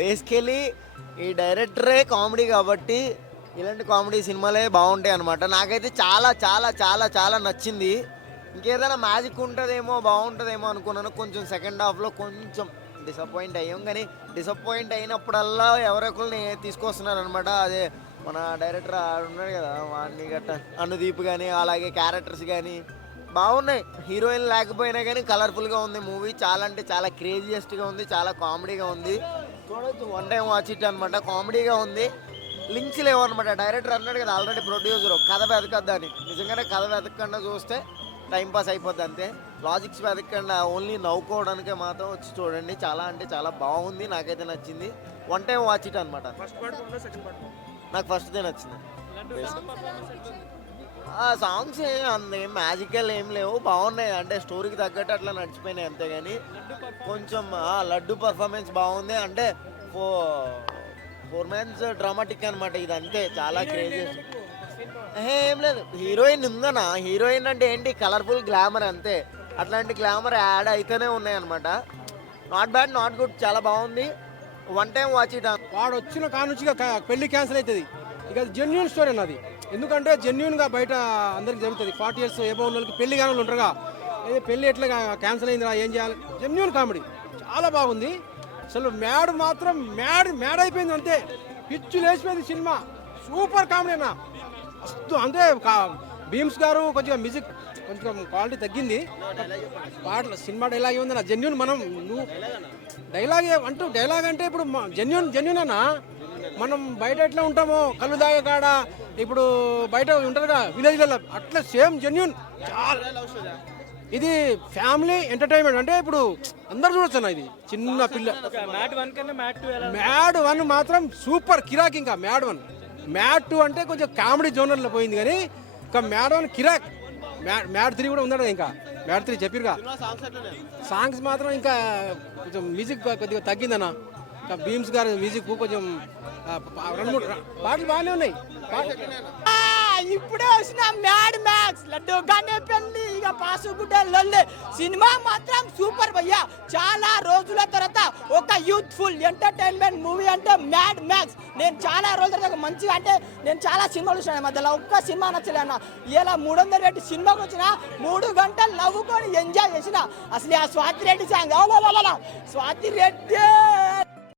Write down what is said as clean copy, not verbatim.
Basically ఈ డైరెక్టరే comedy కాబట్టి ఇలాంటి కామెడీ సినిమాలే బాగుంటాయి అనమాట. నాకైతే చాలా చాలా చాలా చాలా నచ్చింది. ఇంకేదైనా మ్యాజిక్ ఉంటుందేమో బాగుంటుందేమో అనుకున్నాను. కొంచెం సెకండ్ హాఫ్లో కొంచెం డిసప్పాయింట్ అయ్యాం, కానీ డిసప్పాయింట్ అయినప్పుడల్లా ఎవరొకరిని తీసుకొస్తున్నారు అనమాట. అదే మన డైరెక్టర్ ఉన్నాడు కదా, వాడిని గట్ట అనుదీప్ కానీ అలాగే క్యారెక్టర్స్ కానీ బాగున్నాయి. హీరోయిన్ లేకపోయినా కానీ కలర్ఫుల్గా ఉంది మూవీ. చాలా అంటే చాలా క్రేజియస్ట్గా ఉంది, చాలా కామెడీగా ఉంది. చూడొచ్చు, వన్ టైం వాచ్ ఇట్ అనమాట. కామెడీగా ఉంది. లింక్స్ లేవు అనమాట. డైరెక్టర్ అన్నాడు కదా ఆల్రెడీ ప్రొడ్యూసర్, కథ వెతకద్దని. నిజంగానే కథ వెతకకుండా చూస్తే టైంపాస్ అయిపోద్ది అంతే. లాజిక్స్ వెతకకుండా ఓన్లీ నవ్వుకోవడానికే మాత్రం వచ్చి చూడండి. చాలా అంటే చాలా బాగుంది, నాకైతే నచ్చింది. వన్ టైం వాచ్ ఇట్ అనమాట. నాకు ఫస్ట్దే నచ్చింది. ఆ సాంగ్స్ అందేం మ్యాజికల్ ఏం లేవు, బాగున్నాయి. అంటే స్టోరీకి తగ్గట్టు అట్లా నడిచిపోయినాయి అంతే. కానీ కొంచెం లడ్డు పర్ఫార్మెన్స్ బాగుంది. అంటే 4 మంత్స్ డ్రామాటిక్ అనమాట ఇది అంతే. చాలా క్రేజీ. ఏం లేదు, హీరోయిన్ ఉందనా. హీరోయిన్ అంటే ఏంటి, కలర్ఫుల్ గ్లామర్ అంతే. అట్లాంటి గ్లామర్ యాడ్ అయితేనే ఉన్నాయి అనమాట. నాట్ బ్యాడ్, నాట్ గుడ్, చాలా బాగుంది. One time watch it. వాడు వచ్చిన కానుంచిగా పెళ్లి క్యాన్సిల్ అవుతుంది. ఇక జెన్యున్ స్టోరీ అన్నది. ఎందుకంటే జెన్యున్గా బయట అందరికి జరుగుతుంది. 40 years ఏబో ఉన్న వాళ్ళకి పెళ్లి కాని వాళ్ళు ఉంటారుగా, ఏ పెళ్లి ఎట్లా క్యాన్సిల్ అయిందిరా ఏం చేయాలి. జెన్యున్ కామెడీ చాలా బాగుంది. అసలు మ్యాడ్ మాత్రం మ్యాడ్ అయిపోయింది అంతే. పిచ్చు లేచిపోయింది సినిమా. సూపర్ కామెడీ అన్న. అస్తు అంటే భీమ్స్ గారు కొంచెం మ్యూజిక్ కొంచెం క్వాలిటీ తగ్గింది. పాటలు సినిమా డైలాగ్ ఏముందన్న జెన్యున్. మనం నువ్వు డైలాగ్ అంటే ఇప్పుడు జెన్యున్ అన్న. మనం బయట ఎట్లా ఉంటామో కళ్ళు దాగే కాడ, ఇప్పుడు బయట ఉంటారుగా విలేజ్లలో, అట్లా సేమ్ జెన్యున్. ఇది ఫ్యామిలీ ఎంటర్టైన్మెంట్. అంటే ఇప్పుడు అందరు చూడొచ్చు అన్న. ఇది చిన్న పిల్ల. మ్యాడ్ 1 మాత్రం సూపర్ కిరాక్. ఇంకా మ్యాడ్ 2 అంటే కొంచెం కామెడీ జోనర్లో పోయింది, కానీ ఇంకా మ్యాడ్ 1 కిరాక్. మ్యాడ్ 3 కూడా ఉన్నాడు. ఇంకా మ్యాడ్ 3 చెప్పిరుగా. సాంగ్స్ మాత్రం ఇంకా కొంచెం మ్యూజిక్ కొద్దిగా తగ్గిందన్న. ఇంకా భీమ్స్ గారి మ్యూజిక్ కొంచెం 2-3 పాటలు బాగానే ఉన్నాయి. ఇప్పుడే వచ్చిన మ్యాడ్ మ్యాక్స్ లడ్డు గానే పెళ్లి ఇక పాసుగుడ్డ లొల్లి సినిమా మాత్రం సూపర్ భయ్యా. చాలా రోజుల తర్వాత ఒక యూత్ఫుల్ ఎంటర్టైన్మెంట్ మూవీ అంటే మ్యాడ్ మ్యాక్స్. నేను చాలా రోజుల తర్వాత మంచిగా, అంటే నేను చాలా సినిమాలు చూసాను మధ్యలో, ఒక్క సినిమా నచ్చలే అన్న. ఇలా 300 రెడ్డి సినిమాకి వచ్చిన 3 గంటలు నవ్వుకొని ఎంజాయ్ చేసిన. అసలు ఆ స్వాతి రెడ్డి సాంగ్, స్వాతి రెడ్డి